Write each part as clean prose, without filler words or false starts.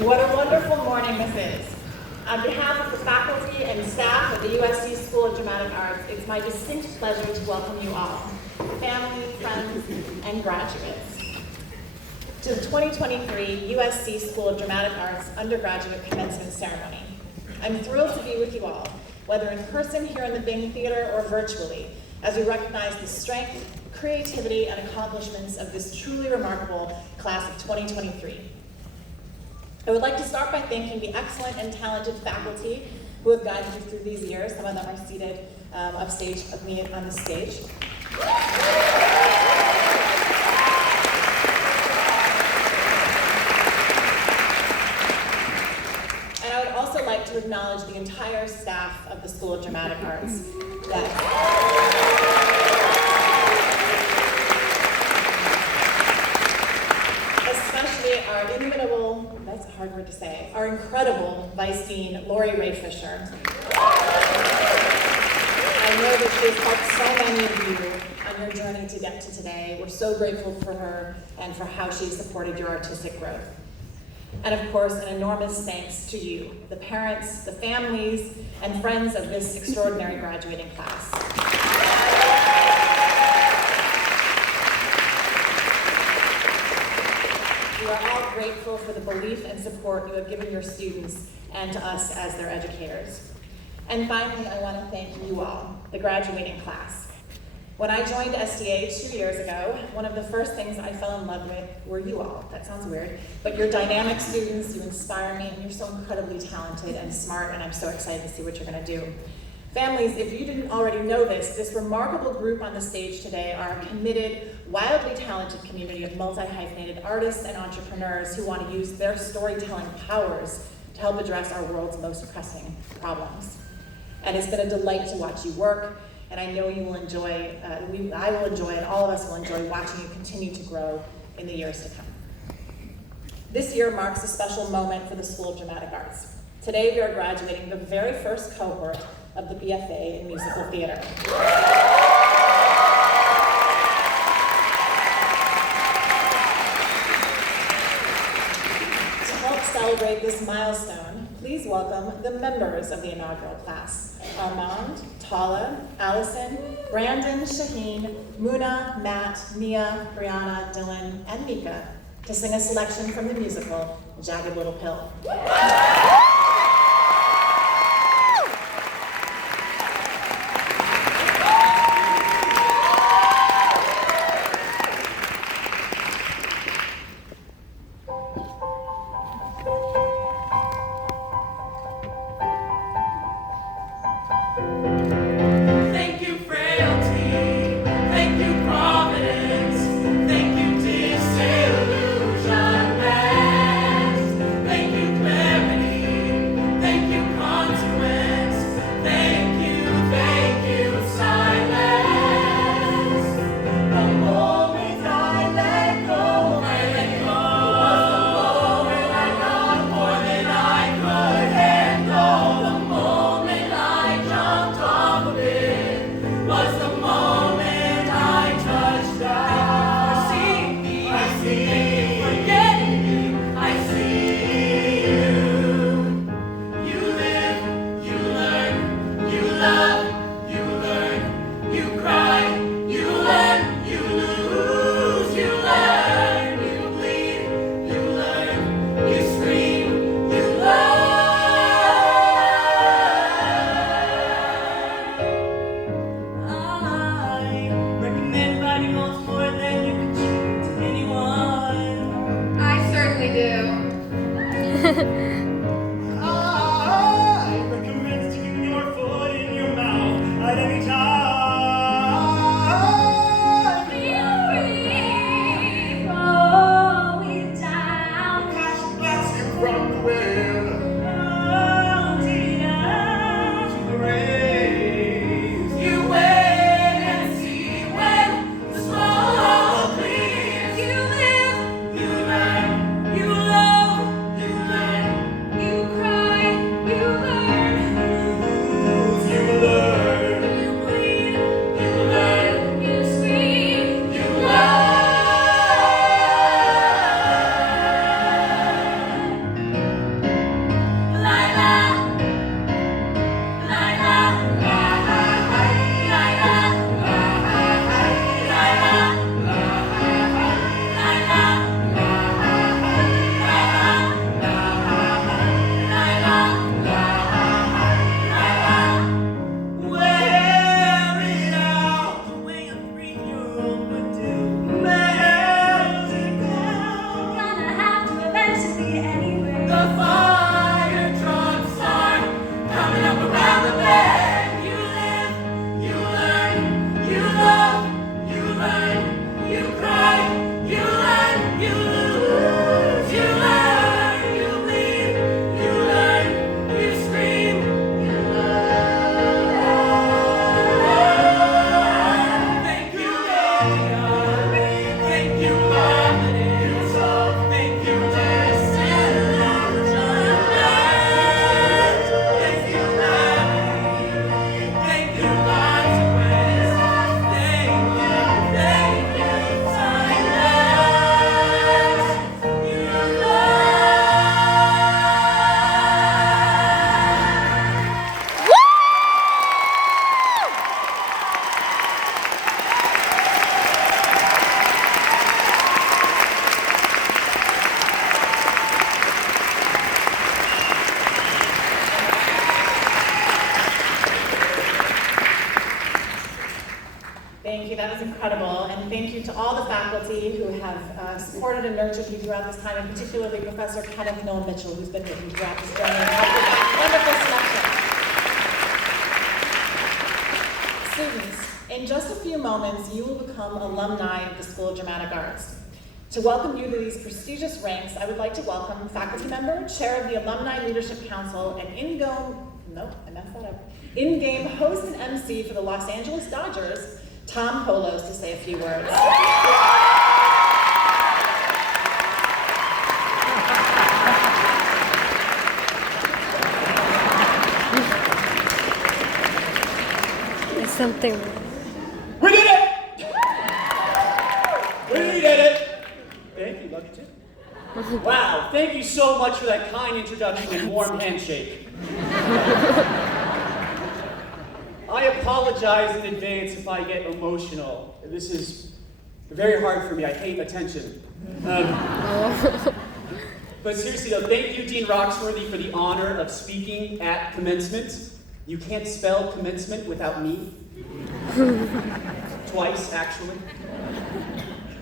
What a wonderful morning this is. On behalf of the faculty and staff of the USC School of Dramatic Arts, it's my distinct pleasure to welcome you all, family, friends, and graduates, to the 2023 USC School of Dramatic Arts undergraduate commencement ceremony. I'm thrilled to be with you all, whether in person here in the Bing Theater or virtually, as we recognize the strength, creativity, and accomplishments of this truly remarkable class of 2023. I would like to start by thanking the excellent and talented faculty who have guided me through these years. Some of them are seated upstage of me on the stage. And I would also like to acknowledge the entire staff of the School of Dramatic Arts. Especially our inimitable, that's a hard word to say, our incredible Vice Dean, Lori Ray Fisher. I know that she has helped so many of you on your journey to get to today. We're so grateful for her and for how she supported your artistic growth. And of course, an enormous thanks to you, the parents, the families, and friends of this extraordinary graduating class. We are all grateful for the belief and support you have given your students and to us as their educators. And finally, I want to thank you all, the graduating class. When I joined SDA 2 years ago, one of the first things I fell in love with were you all. That sounds weird, but you're dynamic students, you inspire me, and you're so incredibly talented and smart, and I'm so excited to see what you're going to do. Families, if you didn't already know this remarkable group on the stage today are a committed, wildly talented community of multi-hyphenated artists and entrepreneurs who want to use their storytelling powers to help address our world's most pressing problems. And it's been a delight to watch you work, and I know you will enjoy, I will enjoy, and all of us will enjoy watching you continue to grow in the years to come. This year marks a special moment for the School of Dramatic Arts. Today we are graduating the very first cohort of the BFA in Musical Theater. To help celebrate this milestone, please welcome the members of the inaugural class: Armand, Tala, Allison, Brandon, Shaheen, Muna, Matt, Nia, Brianna, Dylan, and Mika to sing a selection from the musical Jagged Little Pill. incredible, and thank you to all the faculty who have supported and nurtured you throughout this time, and particularly Professor Kenneth Noel Mitchell, who's been with you throughout this journey and helped with that wonderful selection. Students, in just a few moments, you will become alumni of the School of Dramatic Arts. To welcome you to these prestigious ranks, I would like to welcome faculty member, chair of the Alumni Leadership Council, and in-game host and MC for the Los Angeles Dodgers, Tom Polos, to say a few words. There's something. We did it! We did it! Thank you, love you too. Wow, thank you so much for that kind introduction and warm handshake. I apologize in advance if I get emotional. This is very hard for me. I hate attention. But seriously though, thank you, Dean Roxworthy, for the honor of speaking at commencement. You can't spell commencement without me. Twice, actually.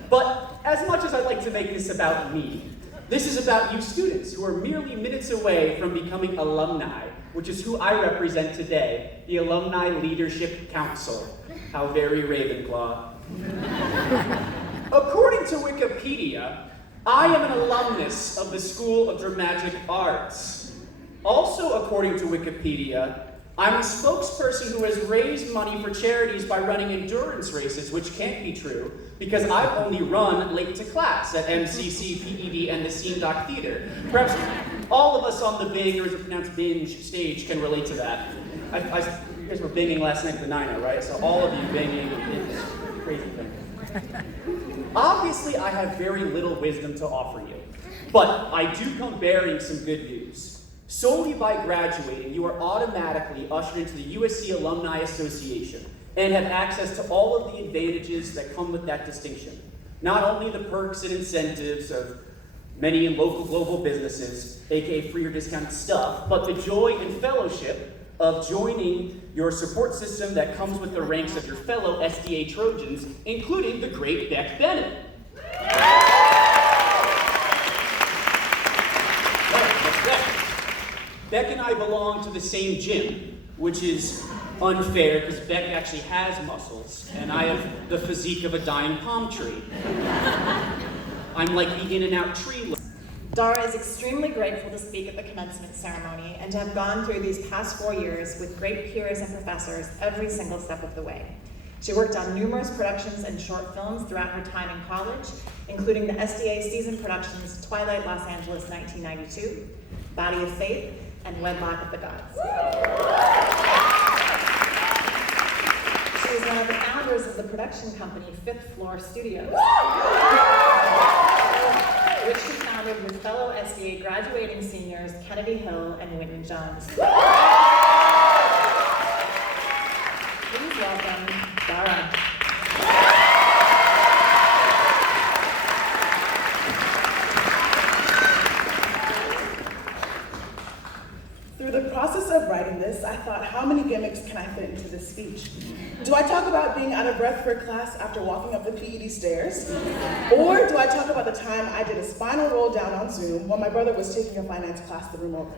But as much as I'd like to make this about me, this is about you students who are merely minutes away from becoming alumni, which is who I represent today, the Alumni Leadership Council. How very Ravenclaw. According to Wikipedia, I am an alumnus of the School of Dramatic Arts. Also, according to Wikipedia, I'm a spokesperson who has raised money for charities by running endurance races, which can't be true, because I've only run late to class at MCC, PED, and the Scene Doc Theater. Perhaps all of us on the Bing, or is it pronounced binge, stage can relate to that. You guys were binging last night at the Niner, right? So all of you binging, it's a crazy thing. Obviously, I have very little wisdom to offer you, but I do come bearing some good news. Solely by graduating, you are automatically ushered into the USC Alumni Association and have access to all of the advantages that come with that distinction. Not only the perks and incentives of many local global businesses, aka free or discounted stuff, but the joy and fellowship of joining your support system that comes with the ranks of your fellow SDA Trojans, including the great Beck Bennett. Beck and I belong to the same gym, which is unfair because Beck actually has muscles and I have the physique of a dying palm tree. I'm like the in-and-out tree. Dara is extremely grateful to speak at the commencement ceremony and to have gone through these past 4 years with great peers and professors every single step of the way. She worked on numerous productions and short films throughout her time in college, including the SDA season productions Twilight Los Angeles 1992, Body of Faith, and Wedlock of the Gods. She is one of the founders of the production company Fifth Floor Studios, which she founded with fellow SDA graduating seniors Kennedy Hill and Whitney Jones. Please welcome Dara. Through the process of writing this, I thought, how many gimmicks can I fit into this speech? Do I talk about being out of breath for class after walking up the PED stairs? Or do I talk about the time I did a spinal roll down on Zoom while my brother was taking a finance class the room over?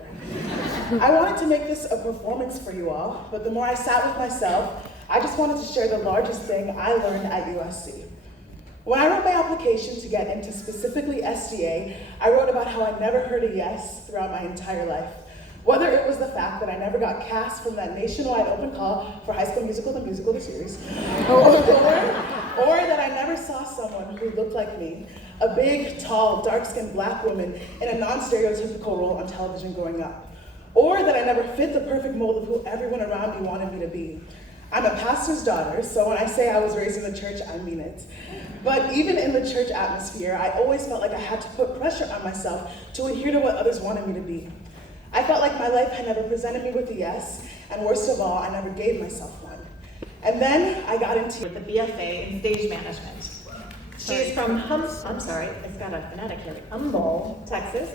I wanted to make this a performance for you all, but the more I sat with myself, I just wanted to share the largest thing I learned at USC. When I wrote my application to get into specifically SDA, I wrote about how I never heard a yes throughout my entire life. Whether it was the fact that I never got cast from that nationwide open call for High School Musical, the musical, the series, or that I never saw someone who looked like me, a big, tall, dark-skinned black woman in a non-stereotypical role on television growing up, or that I never fit the perfect mold of who everyone around me wanted me to be. I'm a pastor's daughter, so when I say I was raised in the church, I mean it. But even in the church atmosphere, I always felt like I had to put pressure on myself to adhere to what others wanted me to be. I felt like my life had never presented me with a yes, and worst of all, I never gave myself one. And then I got into with the BFA in stage management. She's from Humboldt, Texas,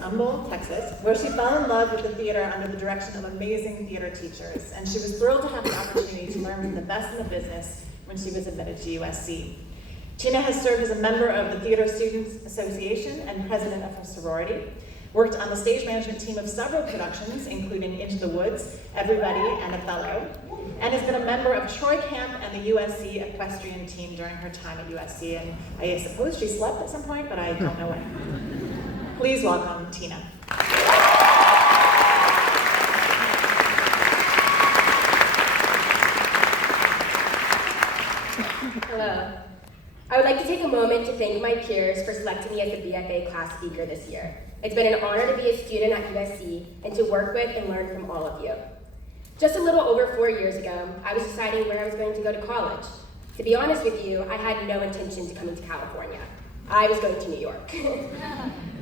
where she fell in love with the theater under the direction of amazing theater teachers, and she was thrilled to have the opportunity to learn from the best in the business when she was admitted to USC. Tina has served as a member of the Theater Students Association and president of her sorority, worked on the stage management team of several productions, including Into the Woods, Everybody, and Othello, and has been a member of Troy Camp and the USC equestrian team during her time at USC, and I suppose she slept at some point, but I don't know when. Please welcome Tina. Hello. I would like to take a moment to thank my peers for selecting me as the BFA class speaker this year. It's been an honor to be a student at USC and to work with and learn from all of you. Just a little over 4 years ago, I was deciding where I was going to go to college. To be honest with you, I had no intention to coming to California. I was going to New York.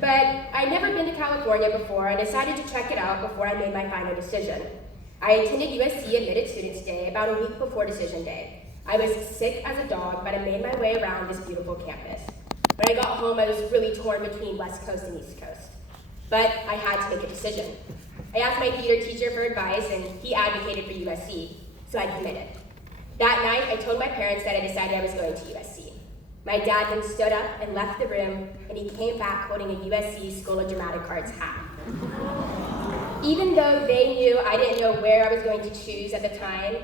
But I'd never been to California before and decided to check it out before I made my final decision. I attended USC Admitted Students Day about a week before decision day. I was sick as a dog, but I made my way around this beautiful campus. When I got home, I was really torn between West Coast and East Coast. But I had to make a decision. I asked my theater teacher for advice, and he advocated for USC, so I committed. That night, I told my parents that I decided I was going to USC. My dad then stood up and left the room, and he came back holding a USC School of Dramatic Arts hat. Even though they knew I didn't know where I was going to choose at the time,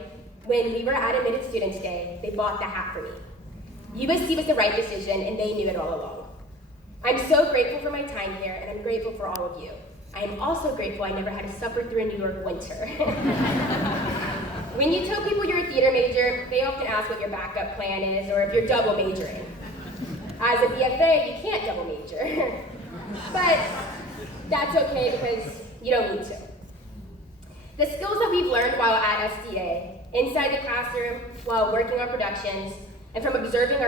when we were at Admitted Students Day, they bought the hat for me. USC was the right decision, and they knew it all along. I'm so grateful for my time here, and I'm grateful for all of you. I am also grateful I never had to suffer through a New York winter. When you tell people you're a theater major, they often ask what your backup plan is, or if you're double majoring. As a BFA, you can't double major. But that's okay because you don't need to. The skills that we've learned while at SDA, inside the classroom, while working on productions, and from observing our